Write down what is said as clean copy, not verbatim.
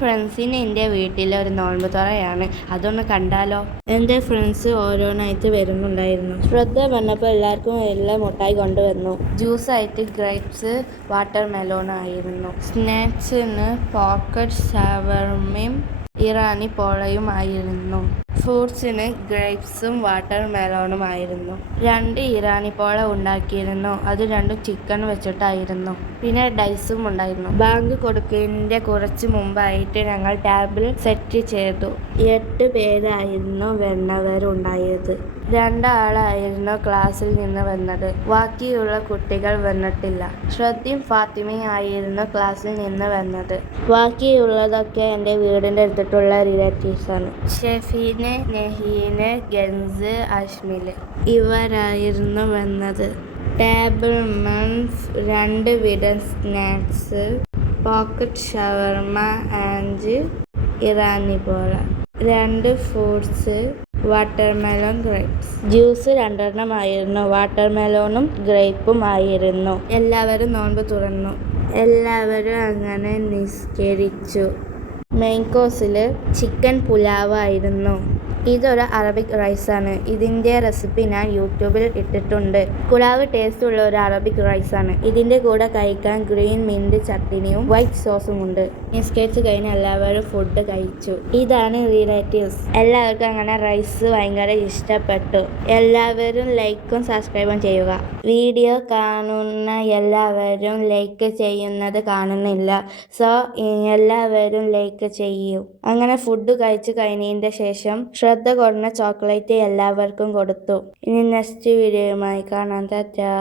ഫ്രണ്ട്സിന് എൻ്റെ വീട്ടിൽ ഒരു നോമ്പ് തുറയാണ്, അതൊന്ന് കണ്ടാലോ? എൻ്റെ ഫ്രണ്ട്സ് ഓരോന്നായിട്ട് വരുന്നുണ്ടായിരുന്നു. ശ്രദ്ധ വന്നപ്പോൾ എല്ലാവർക്കും എല്ലാം മുട്ടായി കൊണ്ടുവന്നു. ജ്യൂസായിട്ട് ഗ്രേപ്സ്, വാട്ടർ മെലോൺ ആയിരുന്നു. സ്നാക്സിന് പോക്കറ്റ് ഷവർമയും ഇറാനി പോളയും ആയിരുന്നു. ഫ്രൂട്ട്സിന് ഗ്രേപ്സും വാട്ടർ മെലോണും ആയിരുന്നു. 2 ഇറാനി പോള ഉണ്ടാക്കിയിരുന്നു. അത് 2 ചിക്കൻ വെച്ചിട്ടായിരുന്നു. പിന്നെ ഡൈസും ഉണ്ടായിരുന്നു. ബാങ്ക് കൊടുക്കുന്നതിൻ്റെ കുറച്ച് മുമ്പായിട്ട് ഞങ്ങൾ ടേബിൾ സെറ്റ് ചെയ്തു. 8 പേരായിരുന്നു വന്നവരുണ്ടായത്. 2 ആളായിരുന്നു ക്ലാസ്സിൽ നിന്ന് വന്നത്. ബാക്കിയുള്ള കുട്ടികൾ വന്നിട്ടില്ല. ശ്രദ്ധയും ഫാത്തിമയും ആയിരുന്നു ക്ലാസ്സിൽ നിന്ന് വന്നത്. ബാക്കിയുള്ളതൊക്കെ എൻ്റെ വീടിൻ്റെ അടുത്തുള്ള റിലേറ്റീവ്സാണ്. ഷെഫീന്, നെഹീന്, ഗൻസ്, അഷ്മില് ഇവരായിരുന്നു വന്നത്. ടേബിൾ മൺസ് 2 വിധം snacks, pocket shawarma and Irani പോള, 2 ഫ്രൂട്ട്സ്, വാട്ടർമെലോൺ, ഗ്രേപ്സ്. ജ്യൂസ് 2 ആയിരുന്നു. വാട്ടർമെലോണും ഗ്രേപ്പും ആയിരുന്നു. എല്ലാവരും നോമ്പ് തുറന്നു. എല്ലാവരും അങ്ങനെ നിസ്കരിച്ചു. മെയിൻ കോഴ്സിൽ ചിക്കൻ പുലാവ് ആയിരുന്നു. ഇതൊരു അറബിക് റൈസാണ്. ഇതിൻ്റെ റെസിപ്പി ഞാൻ യൂട്യൂബിൽ ഇട്ടിട്ടുണ്ട്. പുലാവ് ടേസ്റ്റ് ഉള്ള ഒരു അറബിക് റൈസാണ്. ഇതിൻ്റെ കൂടെ കഴിക്കാൻ ഗ്രീൻ മിന്റ് ചട്നിയും വൈറ്റ് സോസും ഉണ്ട്. നിസ്കരിച്ച് കഴിഞ്ഞ് എല്ലാവരും ഫുഡ് കഴിച്ചു. ഇതാണ് റിലേറ്റീവ്സ്. എല്ലാവർക്കും അങ്ങനെ റൈസ് ഭയങ്കര ഇഷ്ടപ്പെട്ടു. എല്ലാവരും ലൈക്കും സബ്സ്ക്രൈബും ചെയ്യുക. വീഡിയോ കാണുന്ന എല്ലാവരും ലൈക്ക് ചെയ്യുന്നത് കാണുന്നില്ല. സോ എല്ലാവരും ലൈക്ക് ചെയ്യൂ. അങ്ങനെ ഫുഡ് കഴിച്ച് കഴിഞ്ഞതിൻ്റെ ശേഷം ശ്രദ്ധ കുറഞ്ഞ ചോക്ലേറ്റ് എല്ലാവർക്കും കൊടുത്തു. ഇനി നെക്സ്റ്റ് വീഡിയോയുമായി കാണാം. ടാറ്റാ.